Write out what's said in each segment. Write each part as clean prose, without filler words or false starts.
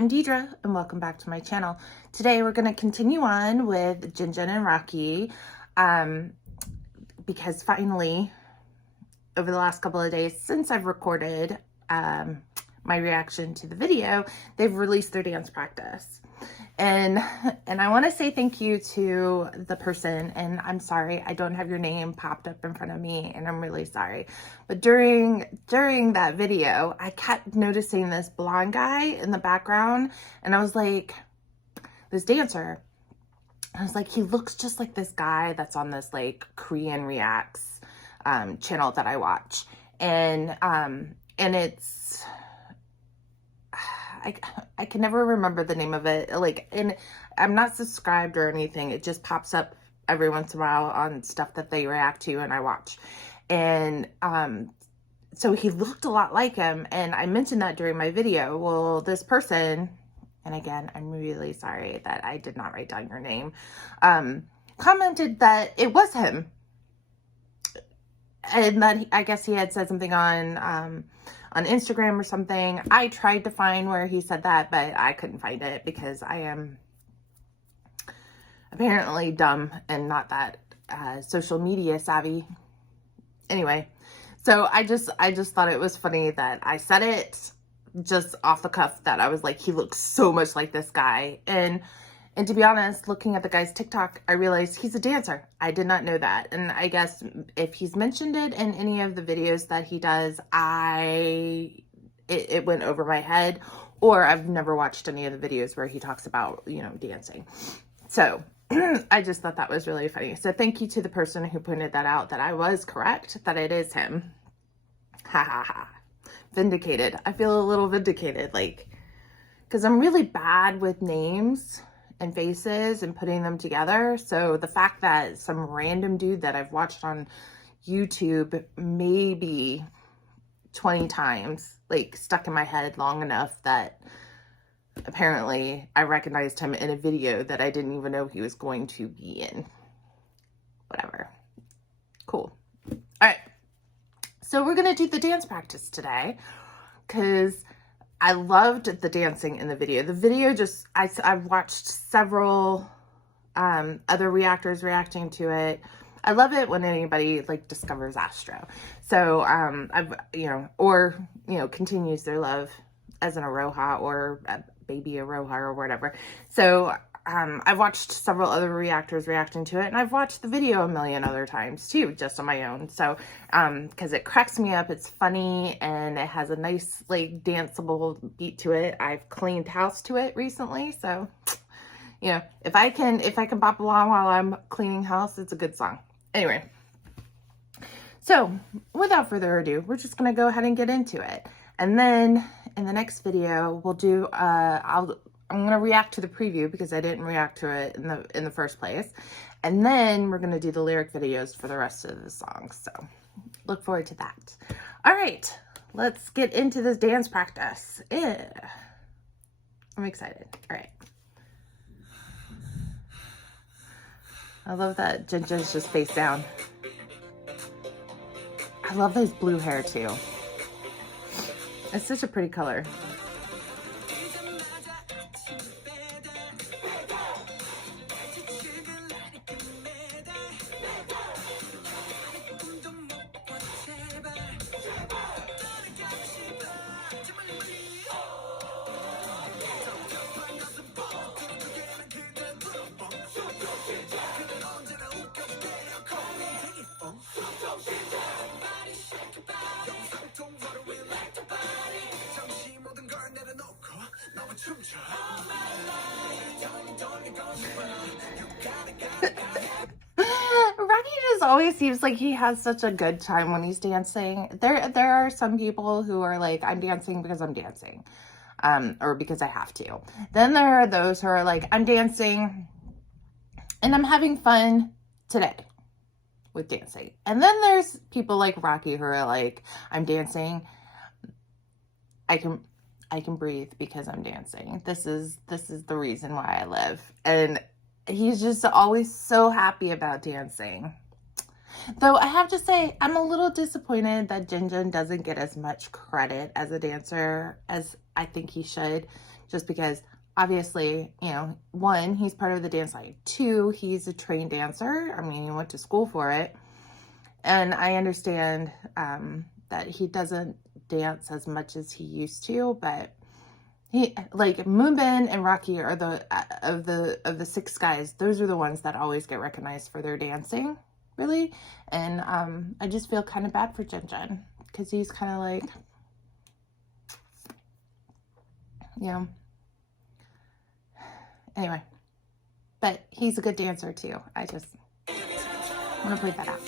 I'm Deidre and welcome back to my channel. Today we're going to continue on with Jinjin and Rocky because finally, over the last couple of days since I've recorded my reaction to the video, they've released their dance practice. And I want to say thank you to the person, and I'm sorry I don't have your name popped up in front of me, and I'm really sorry. But during that video, I kept noticing this blonde guy in the background, and I was like, this dancer, I was like, he looks just like this guy that's on this like Korean Reacts channel that I watch, and it's I can never remember the name of it. Like, and I'm not subscribed or anything. It just pops up every once in a while on stuff that they react to and I watch. And so he looked a lot like him. And I mentioned that during my video. Well, this person, and again, I'm really sorry that I did not write down your name, commented that it was him. And that I guess he had said something on Instagram or something. I tried to find where he said that, but I couldn't find it because I am apparently dumb and not that social media savvy. Anyway, so I just thought it was funny that I said it just off the cuff, that I was like, he looks so much like this guy. And to be honest, looking at the guy's TikTok, I realized he's a dancer. I did not know that. And I guess if he's mentioned it in any of the videos that he does, it went over my head, or I've never watched any of the videos where he talks about, you know, dancing. So I just thought that was really funny. So thank you to the person who pointed that out, that I was correct, that it is him. Ha ha ha. Vindicated. I feel a little vindicated, like, because I'm really bad with names and faces and putting them together. So the fact that some random dude that I've watched on YouTube maybe 20 times, like, stuck in my head long enough that apparently I recognized him in a video that I didn't even know he was going to be in. Whatever. Cool. All right. So we're going to do the dance practice today because I loved the dancing in the video. The video just, I've watched several other reactors reacting to it. I love it when anybody like discovers Astro. So I've, continues their love as an Aroha or a baby Aroha or whatever. So I've watched several other reactors reacting to it, and I've watched the video a million other times too, just on my own. So, because it cracks me up, it's funny, and it has a nice, like, danceable beat to it. I've cleaned house to it recently, so, you know, if I can pop along while I'm cleaning house, it's a good song. Anyway, so without further ado, we're just gonna go ahead and get into it, and then in the next video, we'll do I'm going to react to the preview because I didn't react to it in the first place. And then we're going to do the lyric videos for the rest of the songs. So look forward to that. All right, let's get into this dance practice. I'm excited. All right. I love that Jinjin's just face down. I love his blue hair too. It's such a pretty color. Rocky just always seems like he has such a good time when he's dancing. There are some people who are like, I'm dancing because I'm dancing, or because I have to. Then there are those who are like, I'm dancing and I'm having fun today with dancing. And then there's people like Rocky who are like, I'm dancing. I can breathe because I'm dancing. This is the reason why I live. And he's just always so happy about dancing. Though I have to say, I'm a little disappointed that Jinjin doesn't get as much credit as a dancer as I think he should, just because obviously, you know, one, he's part of the dance line. Two, he's a trained dancer. I mean, he went to school for it. And I understand that he doesn't dance as much as he used to, but he, like, Moonbin and Rocky are the of the six guys. Those are the ones that always get recognized for their dancing, really. And I just feel kind of bad for Jinjin because he's kind of like, you know. Anyway, but he's a good dancer too. I just want to point that out.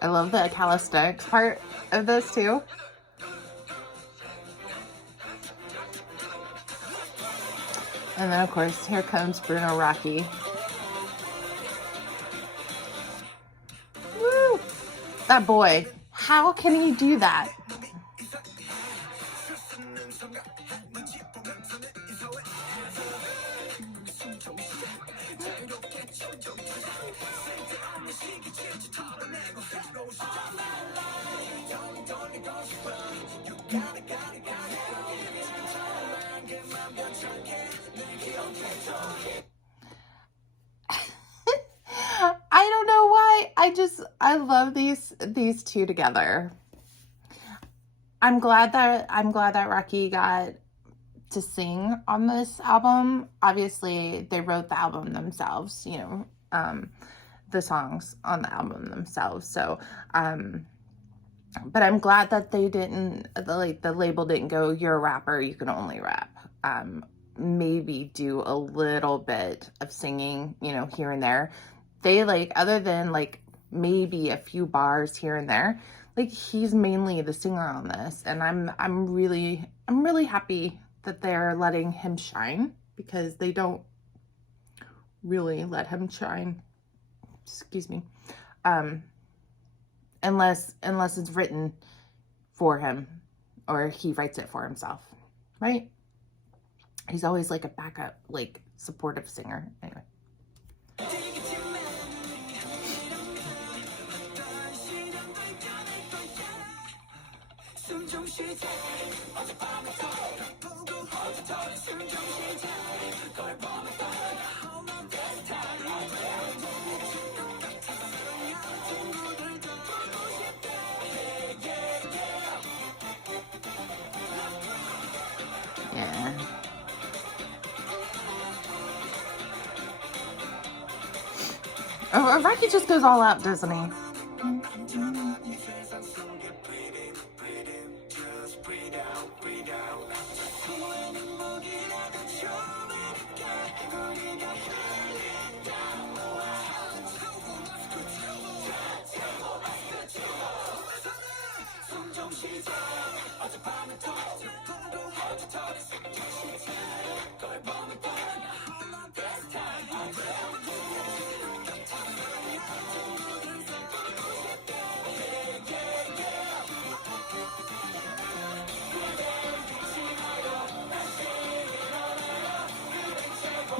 I love the calisthenics part of this too. And then of course, here comes Bruno Rocky. Woo! That boy, how can he do that? I don't know why. I love these two together. I'm glad that Rocky got to sing on this album. Obviously, they wrote the album themselves, you know, the songs on the album themselves. So, but I'm glad that they didn't, the label didn't go, you're a rapper, you can only rap. Maybe do a little bit of singing, you know, here and there. They, like, other than like maybe a few bars here and there, like, he's mainly the singer on this, and I'm really happy that they're letting him shine, because they don't really let him shine, excuse me, unless it's written for him or he writes it for himself, right? He's always like a backup, like, supportive singer. Anyway. Yeah. Oh, Rocky just goes all out, doesn't he?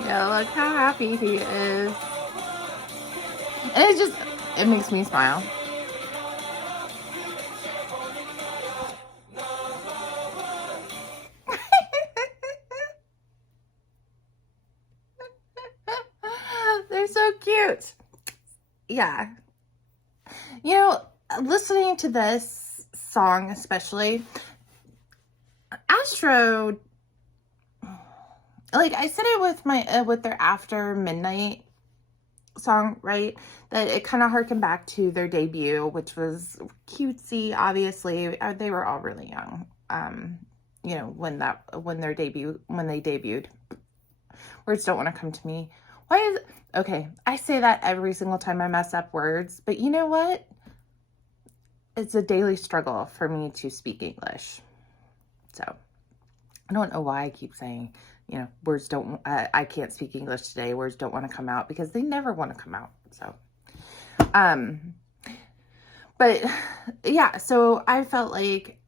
Yeah, look how happy he is. And it makes me smile. They're so cute. Yeah. You know, listening to this song especially, Astro, like, I said it with their After Midnight song, right? That it kind of harkened back to their debut, which was cutesy. Obviously, they were all really young. You know, when they debuted. Words don't want to come to me. Okay, I say that every single time I mess up words, but you know what? it's a daily struggle for me to speak English. So I don't know why I keep saying, you know, words don't, I can't speak English today. Words don't want to come out, because they never want to come out. So, but yeah, so I felt like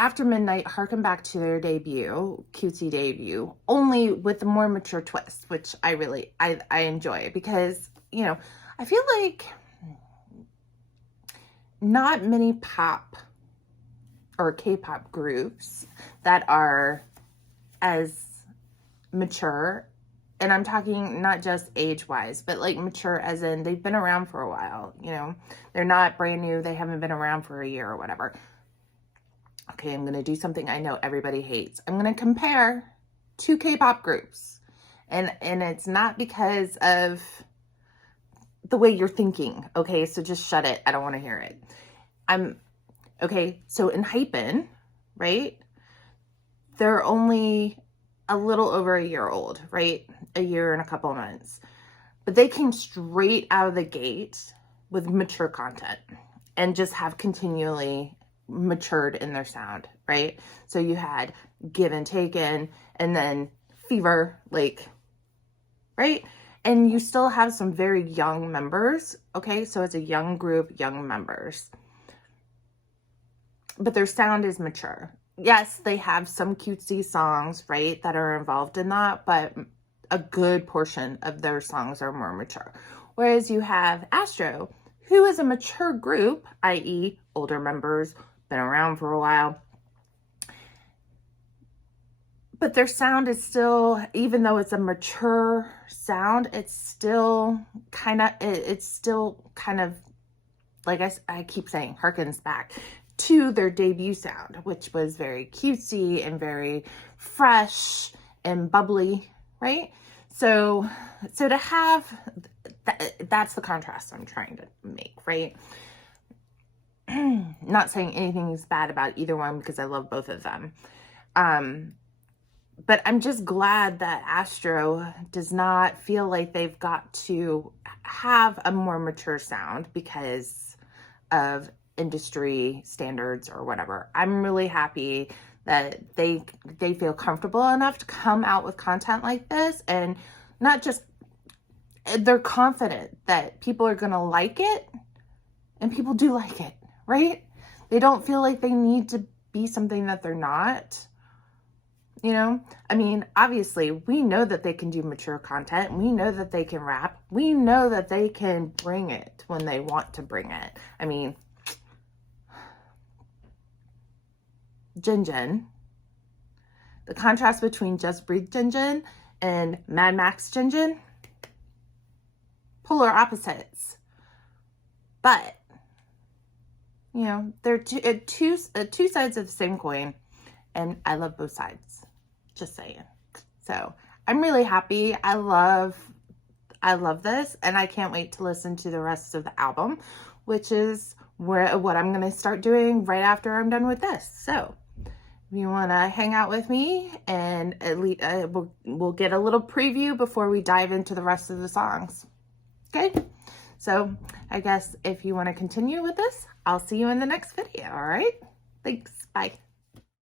After Midnight harkened back to their debut, cutesy debut, only with a more mature twist, which I really, I enjoy, because, you know, I feel like not many pop or K-pop groups that are as mature, and I'm talking not just age-wise, but like mature as in they've been around for a while, you know, they're not brand new, they haven't been around for a year or whatever. Okay, I'm going to do something I know everybody hates. I'm going to compare two K-pop groups. And it's not because of the way you're thinking. Okay, so just shut it. I don't want to hear it. Okay, so in Hypen, right? They're only a little over a year old, right? A year and a couple of months. But they came straight out of the gate with mature content and just have continually matured in their sound, right? So you had Give and Taken, and then Fever, like, right? And you still have some very young members, okay? So it's a young group, young members. But their sound is mature. Yes, they have some cutesy songs, right, that are involved in that, but a good portion of their songs are more mature. Whereas you have Astro, who is a mature group, i.e. older members, been around for a while, but their sound is still, even though it's a mature sound, it's still kind of like I keep saying, harkens back to their debut sound, which was very cutesy and very fresh and bubbly, right? So to have that's the contrast I'm trying to make, right? Not saying anything is bad about either one, because I love both of them. But I'm just glad that Astro does not feel like they've got to have a more mature sound because of industry standards or whatever. I'm really happy that they feel comfortable enough to come out with content like this, and not just, they're confident that people are going to like it, and people do like it. Right? They don't feel like they need to be something that they're not, you know? I mean, obviously, we know that they can do mature content. We know that they can rap. We know that they can bring it when they want to bring it. I mean, Jinjin, the contrast between Just Breathe Jinjin and Mad Max Jinjin, polar opposites. But you know, they're two sides of the same coin, and I love both sides. Just saying. So I'm really happy. I love this, and I can't wait to listen to the rest of the album, which is what I'm going to start doing right after I'm done with this. So if you want to hang out with me, and at least we'll get a little preview before we dive into the rest of the songs. Okay? So I guess if you want to continue with this, I'll see you in the next video, all right? Thanks. Bye.